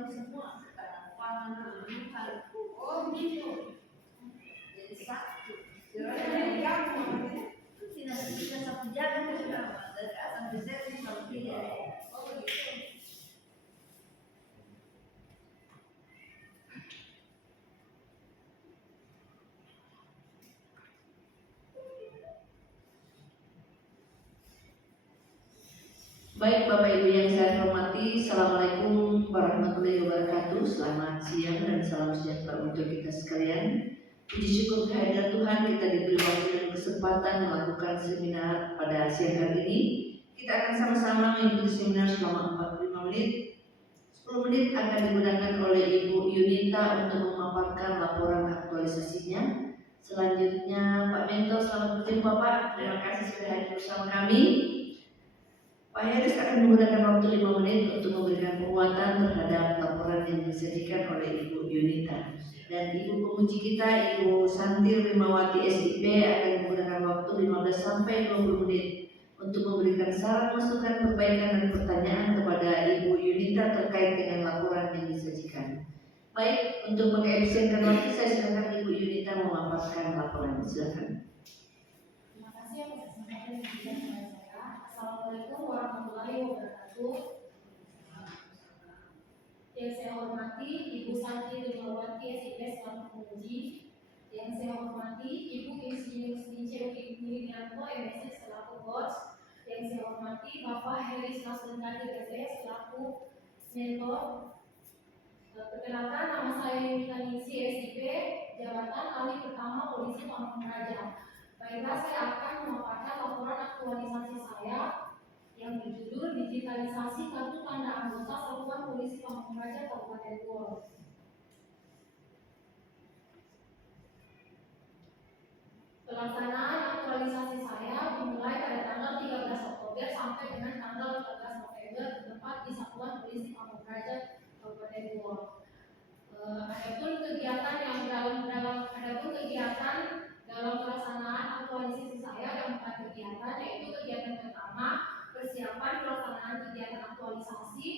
orang semua sekarang pangan makan. Oh gitu. Jadi satu. Jadi itu tidak satu jam sudah dari sampai saya sampai tiga. Oh gitu. Baik Bapak Ibu yang saya hormati, Assalamualaikum warahmatullahi wabarakatuh. Selamat siang dan salam sejahtera untuk kita sekalian. Puji syukur kehadiran Tuhan, kita diberi waktu dan kesempatan melakukan seminar pada siang hari ini. Kita akan sama-sama mengikuti seminar selama 45 menit. 10 menit akan digunakan oleh Ibu Yunita untuk memaparkan laporan aktualisasinya. Selanjutnya Pak Mentor, selamat bertemu Bapak. Terima kasih sudah hadir bersama kami. Pak Heris akan menggunakan waktu 5 menit untuk memberikan penguatan terhadap laporan yang disajikan oleh Ibu Yunita. Dan Ibu penguji kita, Ibu Santir Rimawati SIP akan menggunakan waktu 15 sampai 20 menit untuk memberikan saran, masukan, perbaikan dan pertanyaan kepada Ibu Yunita terkait dengan laporan yang disajikan. Baik, untuk mengefisienkan waktu, saya silakan Ibu Yunita memaparkan laporan. Silakan. Terima kasih atas kesempatan yang diberikan kepada saya. Assalamualaikum warahmatullahi wabarakatuh. Yang saya hormati Ibu Santi Rimawati SIP selaku penguji. Yang saya hormati Ibu Insinyur Sinice Wilianto MSc selaku coach. Yang saya hormati Bapak Heris Nasrul Kadir SS selaku mentor. Perkenalkan, nama saya Yunita Ningsi SIP, jabatan ahli pertama Polisi Pamung Praja. Baiklah, saya akan memaparkan laporan aktualisasi saya yang berjudul digitalisasi kartu tanda anggota Satuan Polisi Pamung Praja Kabupaten Goa. Pelaksanaan aktualisasi saya dimulai pada tanggal 13 Oktober sampai dengan tanggal 14 November tepat di Satuan Polisi Pamung Praja Kabupaten Goa. Adapun kegiatan dalam pelaksanaan aktualisasi saya ada 4 kegiatan, yaitu kegiatan pertama persiapan pelaksanaan kegiatan aktualisasi.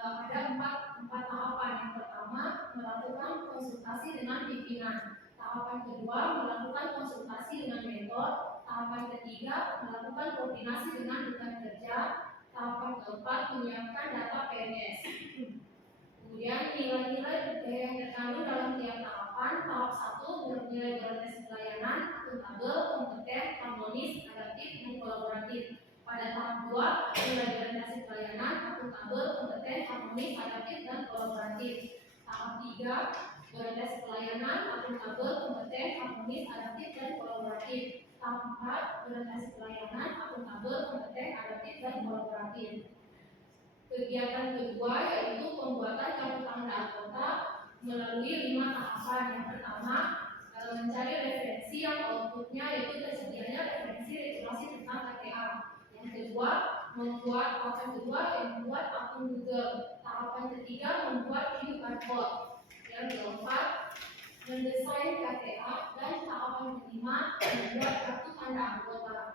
Ada empat tahapan. Yang pertama melakukan konsultasi dengan pimpinan. Tahapan kedua melakukan konsultasi dengan mentor. Tahapan ketiga melakukan koordinasi dengan rekan kerja. Tahapan keempat menyiapkan data PNS. Kemudian nilai-nilai yang terkandung dalam tiap tahapan. Tahap 1 nilai berorientasi pelayanan, akuntabel, kompeten, harmonis, adaptif, dan kolaboratif. Pada tahap 2 nilai berorientasi pelayanan, akuntabel, kompeten, harmonis, adaptif, dan kolaboratif. Tahap 3 berorientasi pelayanan, akuntabel, kompeten, harmonis, adaptif, dan kolaboratif. Tahap 4 berorientasi pelayanan, akuntabel, kompeten, adaptif, dan kolaboratif. Kegiatan kedua yaitu pembuatan kartu tanda anggota melalui 5 tahapan. Yang pertama mencari referensi yang outputnya yaitu tersedianya referensi regulasi tentang KTA. Yang kedua membuat akun Google. Tahapan ketiga membuat QR code. Yang keempat mendesain KTA, dan tahapan kelima membuat kartu tanda anggota.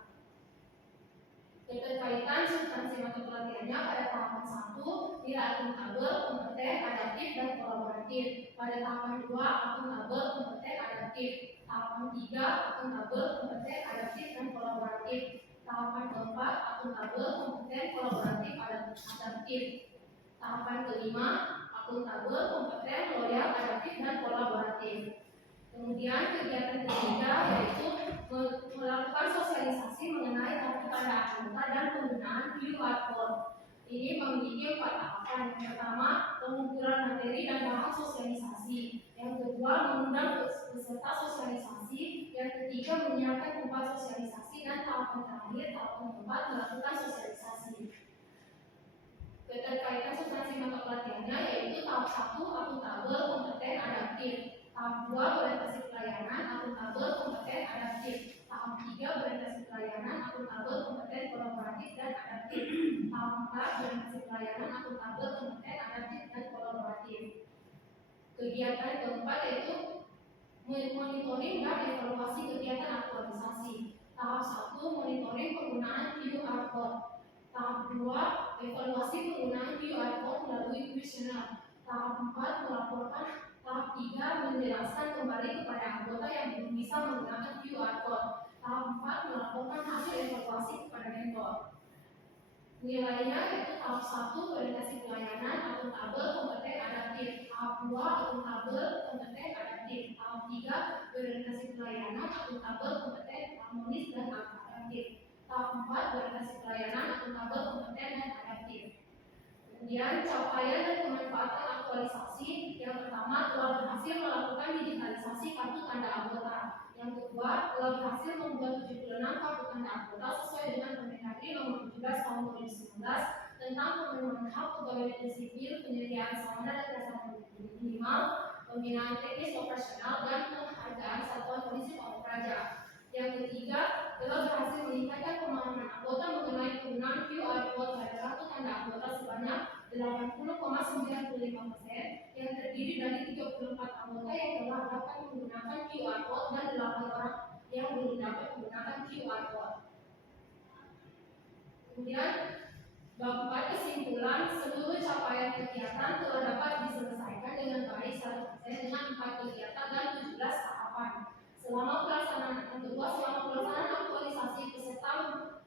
Keterkaitan substansi mata pelatihannya pada tahapan 1 nilai akuntabel, kompeten, adaptif, dan kolaboratif. Pada tahapan 2 akuntabel, kompeten, adaptif. Tahapan 3 akuntabel, kompeten, adaptif, dan kolaboratif. Tahapan keempat akuntabel, kompeten, kolaboratif, adaptif. Tahapan kelima akuntabel, kompeten, loyal, adaptif, dan kolaboratif. Kemudian kegiatan ketiga yaitu melakukan sosialisasi mengenai kartu tanda anggota dan penggunaan QR code. Ini memiliki 4 tahapan. Yang pertama pengumpulan materi dan bahan sosialisasi. Yang kedua mengundang peserta sosialisasi. Yang ketiga menyiapkan tempat sosialisasi, dan tahapan terakhir tahapan keempat melakukan sosialisasi. Keterkaitan substansi mata pelatihannya yaitu tahap 1 akuntabel, kompeten, adaptif. Tahap 2 orientasi pelayanan, akuntabel, kompeten, adaptif. Tahap 3 orientasi pelayanan, akuntabel, kompeten, kolaboratif, dan adaptif. Tahap 4 orientasi pelayanan, akuntabel, kompeten, adaptif, dan kolaboratif. Kegiatan keempat yaitu monitoring dan evaluasi kegiatan aktualisasi. Tahap 1 monitoring penggunaan QR code. Tahap 2 evaluasi penggunaan QR code melalui kuesioner. Tahap 4 melaporkan. Tahap 3 menjelaskan kembali kepada anggota yang belum bisa menggunakan QR Code. Tahap 4 melaporkan hasil evaluasi kepada mentor. Nilainya yaitu tahap 1 orientasi pelayanan akuntabel kompeten adaptif, tahap 2 akuntabel kompeten adaptif, tahap 3 orientasi pelayanan akuntabel kompeten harmonis dan adaptif, tahap 4 orientasi pelayanan akuntabel kompeten dan adaptif. Kemudian capaian dan pemanfaatan aktualisasi. Yang pertama, telah berhasil melakukan digitalisasi kartu tanda anggota. Yang kedua, telah berhasil membuat 76 kartu tanda anggota sesuai dengan Permendagri nomor 17 tahun 2019 tentang pemenuhan hak pegawai negeri sipil, penyediaan sarana dan prasarana minimal, pembinaan teknis operasional dan penghargaan satuan polisi Pamung Praja. Yang ketiga, telah berhasil meningkatkan pemahaman anggota mengenai penggunaan QR Code pada kartu tanda anggota sebanyak 80,95% yang terdiri dari 34 anggota yang telah dapat menggunakan QR Code dan 8 orang yang belum dapat menggunakan QR Code. Kemudian bab 4 kesimpulan, seluruh capaian kegiatan telah dapat diselesaikan dengan baik 100% dengan 4 kegiatan dan 17 tahapan. Selama pelaksanaan aktualisasi peserta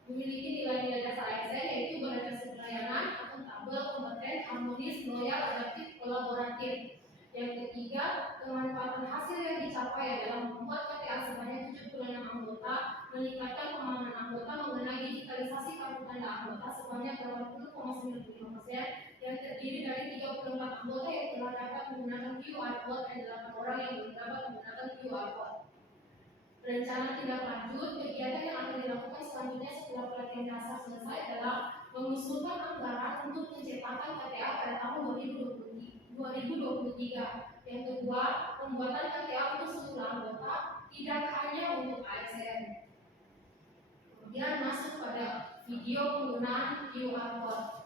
memiliki nilai-nilai dasar ASN yaitu berorientasi pelayanan, akuntabel, kompeten, harmonis, loyal, adaptif, kolaboratif. Yang ketiga, pemanfaatan hasil yang dicapai adalah membuat KTA sebanyak 76 anggota, meningkatkan pemahaman anggota mengenai digitalisasi kartu tanda anggota sebanyak 80,95% yang terdiri dari 34 anggota yang telah dapat menggunakan QR Code dan 8 orang yang belum dapat menggunakan QR Code. Rencana tindak lanjut kegiatan yang akan dilakukan selanjutnya setelah pelatihan dasar selesai adalah mengusulkan anggaran untuk pencetakan KTA pada tahun 2023. Yang kedua, pembuatan KTA untuk seluruh anggota, tidak hanya untuk ASN. Kemudian masuk pada video penggunaan QR Code.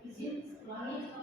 Izin ulangi.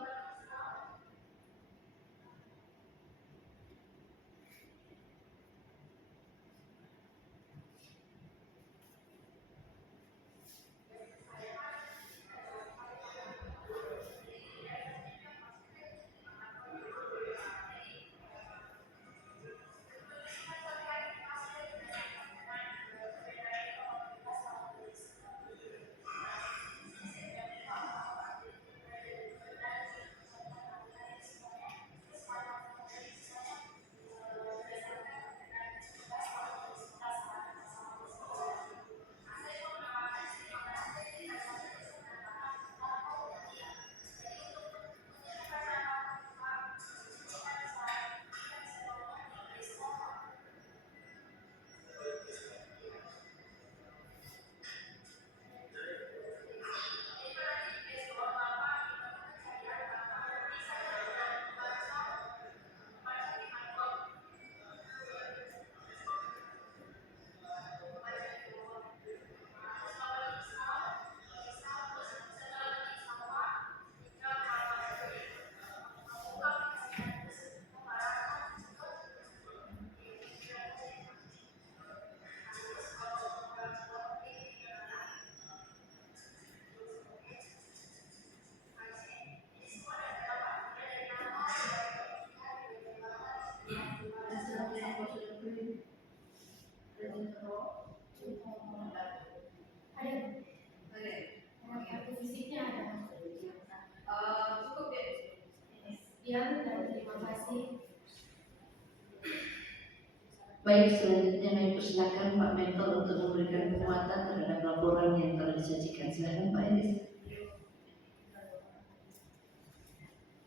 Baik, selanjutnya kami persilakan Pak Mentor untuk memberikan penguatan terhadap laporan yang telah disajikan. Silakan Pak Elis.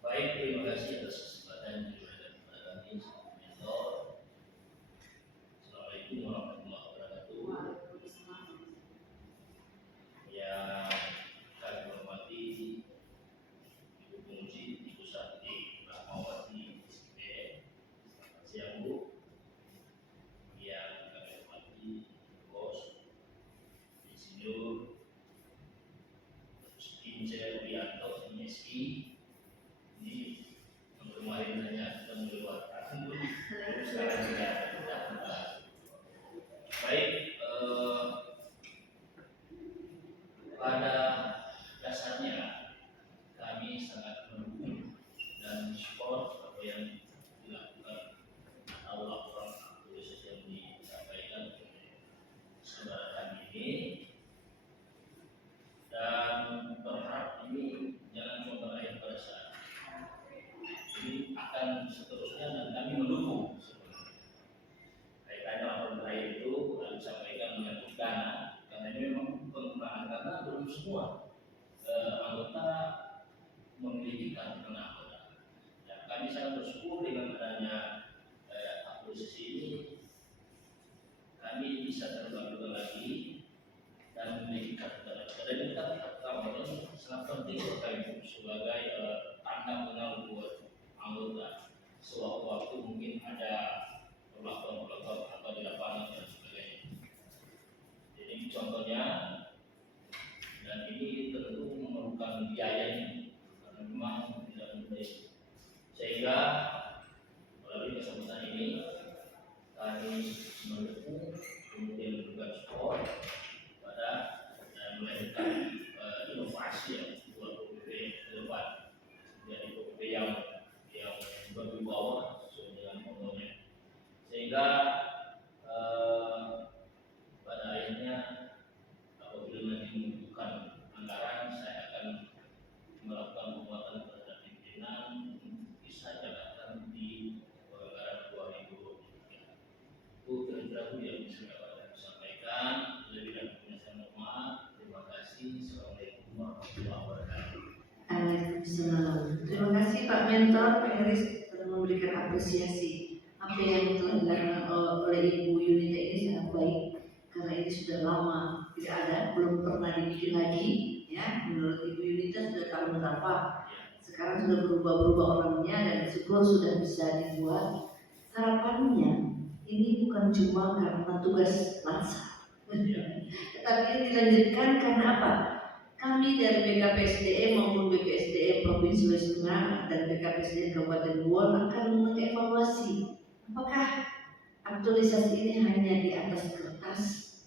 Baik, terima kasih atas kesempatan yang diberikan kepada kami Pak Mentor. Assalamualaikum warahmatullahi wabarakatuh. Yang kami hormati Ibu Penguji, Ibu Sakti Rahmawati SIP, selamat siang Bu. Yang kami hormati Bos, Insinyur Insinyur Rianto, MSI. Ini kemarin hanya kita mengeluarkan pun sekarang tidak membahas. Baik, pada dasarnya kami sangat mendukung dan support apa yang dilakukan atau laporan aktivitas yang disampaikan oleh saudara kami ini, dan berharap ini jangan cuma berakhir pada saat ini, akan seterusnya, dan kami mendukung sebenarnya. Kaitannya laporan terakhir itu sudah disampaikan menyangkut dana, karena ini memang penggunaan dana belum semua anggota memiliki kartu anggota. Dan kami sangat bersyukur dengan adanya akuisisi ini, kami bisa terbantu lagi dan memiliki kartu anggota. Dan ini kartu anggota sangat penting sekali sebagai tanda kenal buat anggota. Sewaktu-waktu mungkin ada perlakuan-perlakuan atau di lapangan dan sebagainya. Jadi contohnya, dan ini tentu memerlukan biayanya karena memang tidak mudah. Sehingga melalui kesempatan ini kami mendukung, kemudian memberikan support pada dan melahirkan inovasi yang buat PPP ke depan. Jadi PPP yang berwibawa sesuai dengan motonya. Sehingga pada akhirnya apabila nanti membutuhkan anggaran, saya akan melakukan penguatan terhadap pimpinan bisa jalankan di anggaran 2023. Itu kira-kira yang bisa dapat sampaikan. Lebih lanjutnya saya mohon maaf. Terima kasih. Assalamualaikum warahmatullahi wabarakatuh. Waalaikumsalam. Terima kasih Pak Mentor, Pak Elis telah memberikan apresiasi. Apa yang telah dilakukan oleh Ibu Yunita ini sangat baik, karena ini sudah lama tidak ada, belum pernah dibikin lagi. Ya, menurut Ibu Yunita sudah tahun berapa? Sekarang sudah berubah-ubah orangnya dan syukur sudah bisa dibuat. Harapannya ini bukan cuma karena tugas Lansa, tetapi ini dilanjutkan karena apa? Kami dari BKPSDM maupun BPSDM Provinsi Sulawesi Tengah dan BKPSDM Kabupaten Buon akan mengevaluasi apakah aktualisasi ini hanya di atas kertas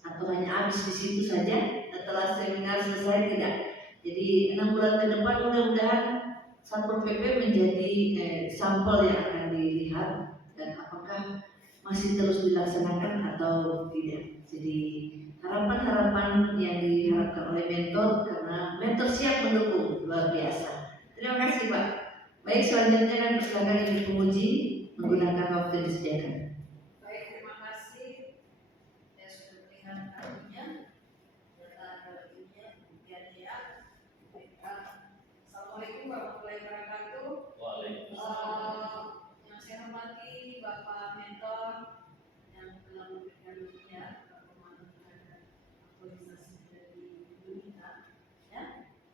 atau hanya habis di situ saja setelah seminar selesai, tidak. Jadi 6 bulan ke depan mudah-mudahan Satpol PP menjadi sampel yang akan dilihat dan apakah masih terus dilaksanakan atau tidak. Jadi harapan-harapan yang diharapkan oleh mentor, karena mentor siap mendukung, luar biasa. Terima kasih Pak. Baik, selanjutnya kan persilakan Ibu Penguji menggunakan waktu yang disediakan. Baik, terima kasih. Saya sudah melihat kartunya, data kartunya, kemudian ya. Assalamualaikum warahmatullahi wabarakatuh. Waalaikumsalam. Yang saya hormati Bapak Mentor yang telah memberikan pemahaman terhadap aktualisasi dari Yunita, ya.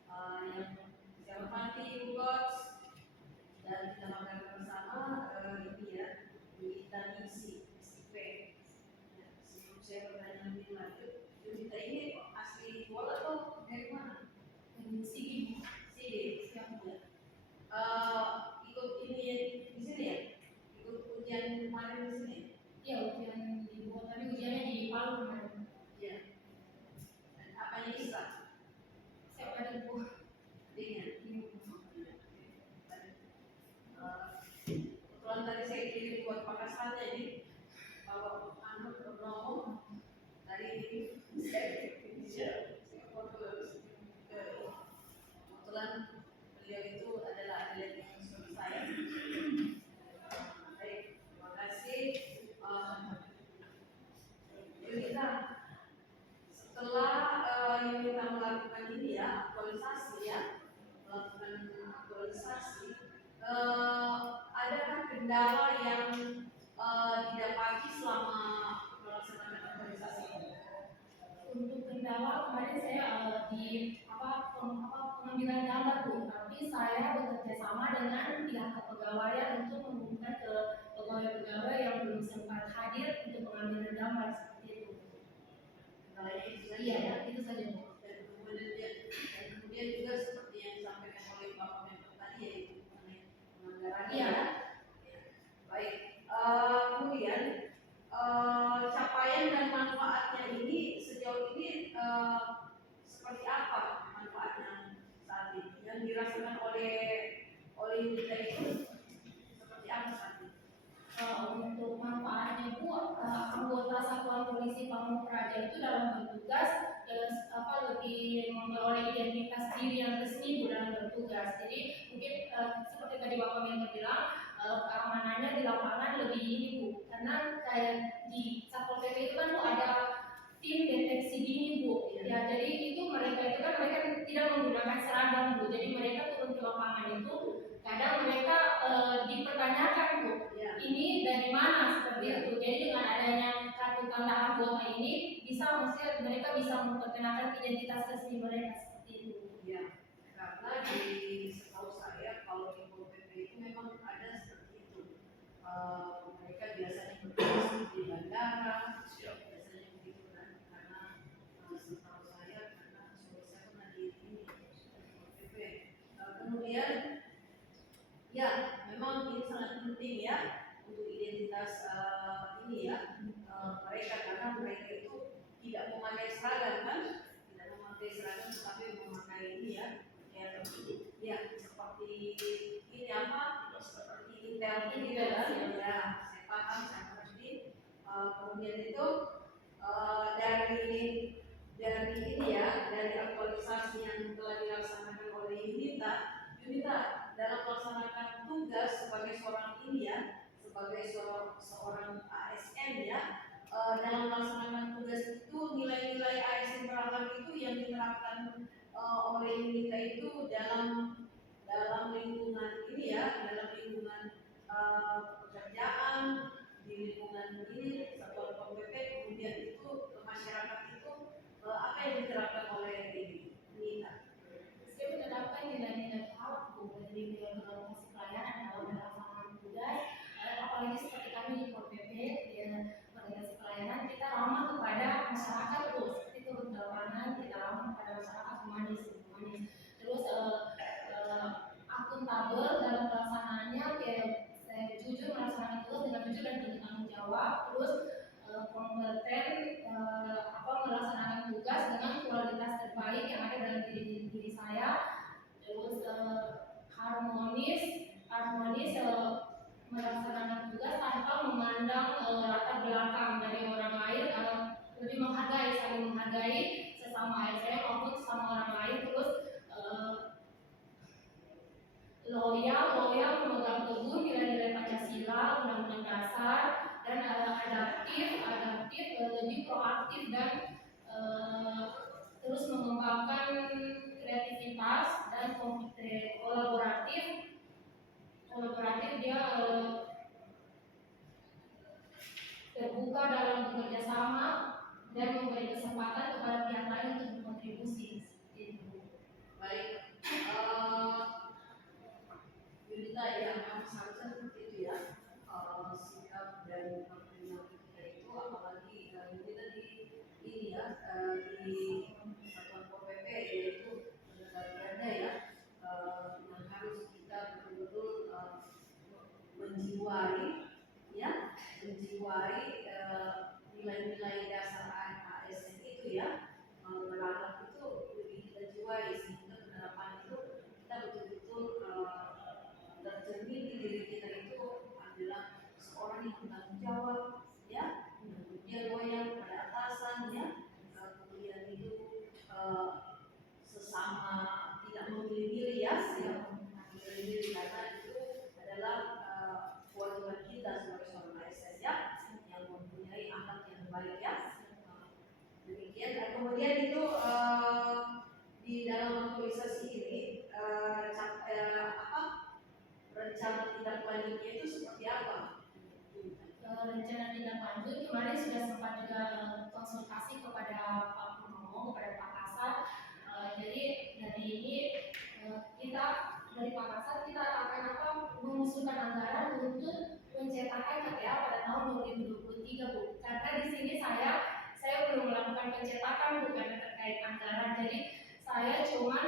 Yang saya hormati Ibu Coach, dan kita makan bersama ini ya, Yunita ini ini saya bekerja sama dengan pihak kepegawaian untuk mengumumkan ke pegawai-pegawai yang belum sempat hadir untuk mengambil gambar seperti itu. Kalau itu saja Iya, ya. itu saja Bu. Dan kemudian juga seperti yang disampaikan oleh Bapak Mentor tadi yaitu mengenai penganggarannya. Iya. Ya. Baik. Kemudian capaian dan manfaatnya ini sejauh ini seperti apa manfaatnya saat ini yang dirasakan oleh kita itu seperti apa saat ini? Untuk manfaatnya Bu, anggota Satuan Polisi Pamung Praja itu dalam bertugas lebih memperoleh identitas diri yang resmi Bu dalam bertugas. Jadi mungkin seperti tadi Bapak Mentor bilang, keamanannya di lapangan lebih ini Bu, karena kayak di Satpol PP itu kan Bu ada tim deteksi dini Bu. Ya, jadi itu mereka tidak menggunakan seragam Bu. Jadi mereka turun ke lapangan itu kadang mereka dipertanyakan Bu, ini dari mana seperti itu. Jadi dengan adanya kartu tanda anggota ini maksudnya mereka bisa memperkenalkan identitas resmi mereka seperti itu. Ya, karena setahu saya kalau di Pol PP itu memang ada seperti itu. Mereka biasanya bertugas di bandara, biasanya begitu kan, karena setahu saya karena suami saya pernah di ini Pol PP. Kemudian ya, memang ini sangat penting ya untuk identitas ini ya mereka, karena mereka itu tidak memakai seragam kan, tidak memakai seragam tetapi memakai ini ya seperti ini apa, seperti intel ini kan ya, saya paham, saya mengerti. Kemudian itu dari ini ya, dari aktualisasi yang telah dilaksanakan oleh Yunita dalam melaksanakan tugas sebagai seorang ini ya, sebagai seorang ASN ya, dalam melaksanakan tugas itu nilai-nilai ASN peralatan itu yang diterapkan oleh Yunita itu dalam lingkungan ini ya, dalam lingkungan pekerjaan, di lingkungan ini Satuan Pol PP, kemudian itu masyarakat itu apa yang diterapkan oleh Yunita? Saya menerapkan nilai-nilai halal Bu, dari kasih pelayanan dalam melaksanakan tugas, apalagi seperti kami di Pol PP kasih pelayanan, kita ramah kepada masyarakat Bu, seperti turun ke lapangan kita ramah kepada masyarakat humanis. Terus akuntabel dalam pelaksanaannya, saya jujur 2023 Bu. Karena di sini saya belum melakukan pencetakan Bu karena terkait anggaran. Jadi saya cuma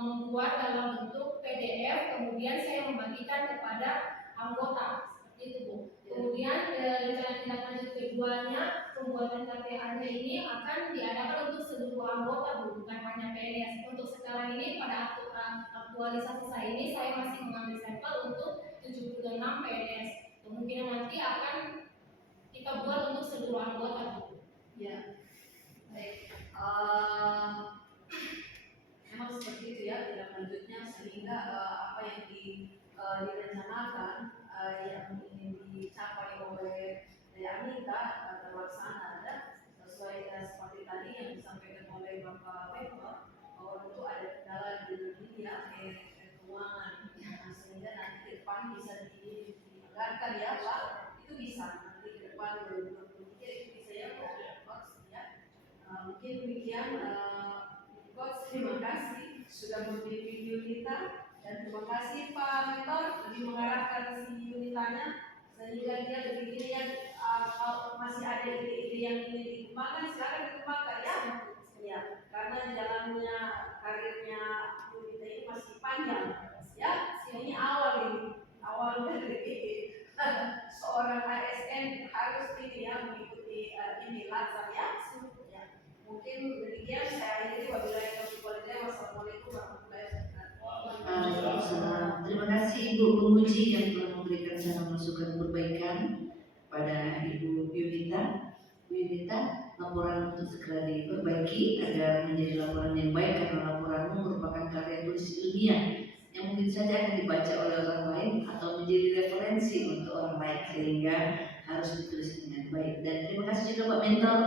membuat dalam bentuk PDF, kemudian saya membagikan kepada anggota seperti itu Bu. Kemudian rencana tindak lanjut keduanya, pembuatan KTA-nya ini akan diadakan untuk seluruh anggota Bu, bukan hanya PNS. Untuk sekarang ini pada aktualisasi saya ini saya masih mengambil sampel untuk 76 PNS. Kemungkinan nanti akan kita buat untuk seluruh anggota Bu. Ya, baik. Memang seperti itu ya tindak lanjutnya, sehingga apa yang direncanakan yang ingin dicapai oleh Anita terlaksana dan sesuai seperti tadi yang disampaikan oleh Bapak Weko, bahwa itu ada kendala di dunia keuangan, sehingga nanti ke depan bisa dianggarkan ya Pak, itu bisa nanti ke depan 2023 itu bisa ya Coach ya. Mungkin demikian Coach, terima kasih sudah membimbing Yunita, dan terima kasih Pak Mentor lebih mengarahkan si Yunitanya sehingga dia begini ya. Kalau masih ada ide-ide yang ingin dikembangkan, silakan dikembangkan ya. Ya, karena jalannya karirnya Yunita ini masih panjang ya. Ini awal dari seorang ASN harus ini ya mengikuti ini latar ya. Mungkin demikian saya akhiri, wabillahi taufiq wal hidayah. Wassalamualaikum warahmatullahi wabarakatuh. Waalaikumsalam. Terima kasih Ibu Penguji yang telah memberikan saran masukan perbaikan pada Ibu Yunita. Bu Yunita, laporan untuk segera diperbaiki agar menjadi laporan yang baik, karena laporanmu merupakan karya tulis ilmiah yang mungkin saja akan dibaca oleh orang lain atau menjadi referensi untuk orang lain, sehingga harus ditulis dengan baik. Dan terima kasih juga Pak Mentor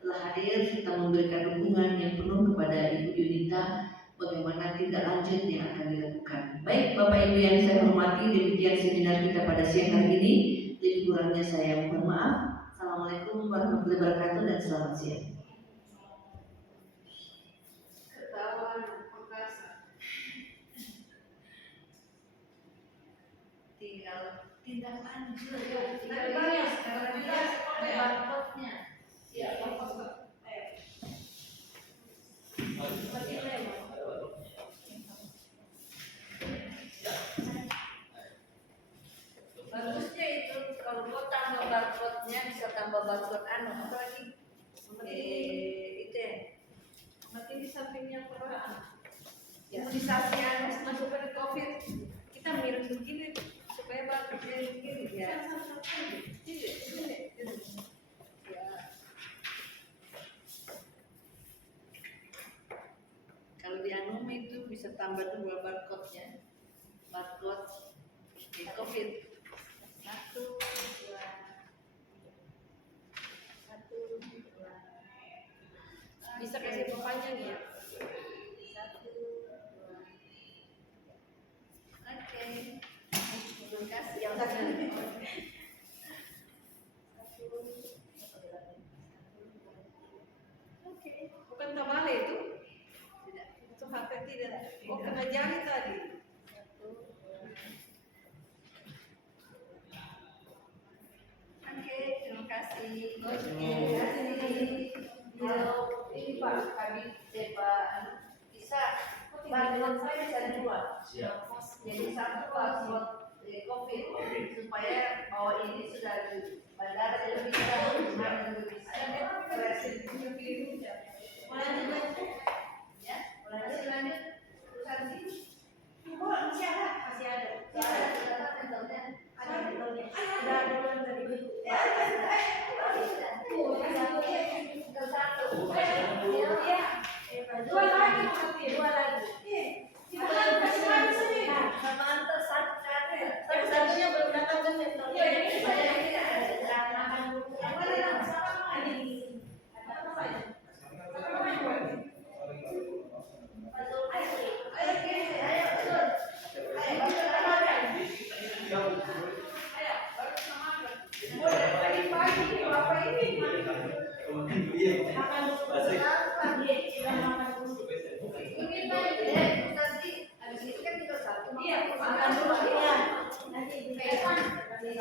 telah hadir serta memberikan dukungan yang penuh kepada Ibu Yunita bagaimana tindak lanjut yang akan dilakukan. Baik Bapak Ibu yang saya hormati, demikian seminar kita pada siang hari ini. Lebih kurangnya saya mohon maaf. Assalamualaikum warahmatullahi wabarakatuh dan selamat siang. Ketahuan perkasa. Tinggal tindak lanjut. Tindak lanjut. Ada barcode-nya. Ya, bagusnya itu kalau kau tambah barcode-nya bisa tambah barcode apa lagi? Itu ya. Makin di sampingnya perang. Imunisasi masuk ke COVID, kita miring begini supaya barcode-nya begini ya. Kalau di Anum itu bisa tambah 2 barcode-nya. Barcode COVID. 1, 2. Bisa kasih perpanjang ya. 1, 2. Oke. Terima kasih yang Oke, bukan tamale itu. Tidak, itu HP tidak. Oh, kena jari tadi. Oke, terima kasih. Kalau ini Pak Kabit, Pak bisa bantuan saya bisa 2. Siap. Jadi 1 paspor COVID supaya bahwa ini sudah di bandara jadi bisa juga bisa. Lanjut ya, lanjut urusan sini. Oh, masih ada. Ada bentuknya. Ada duluan tadi. Dua lagi.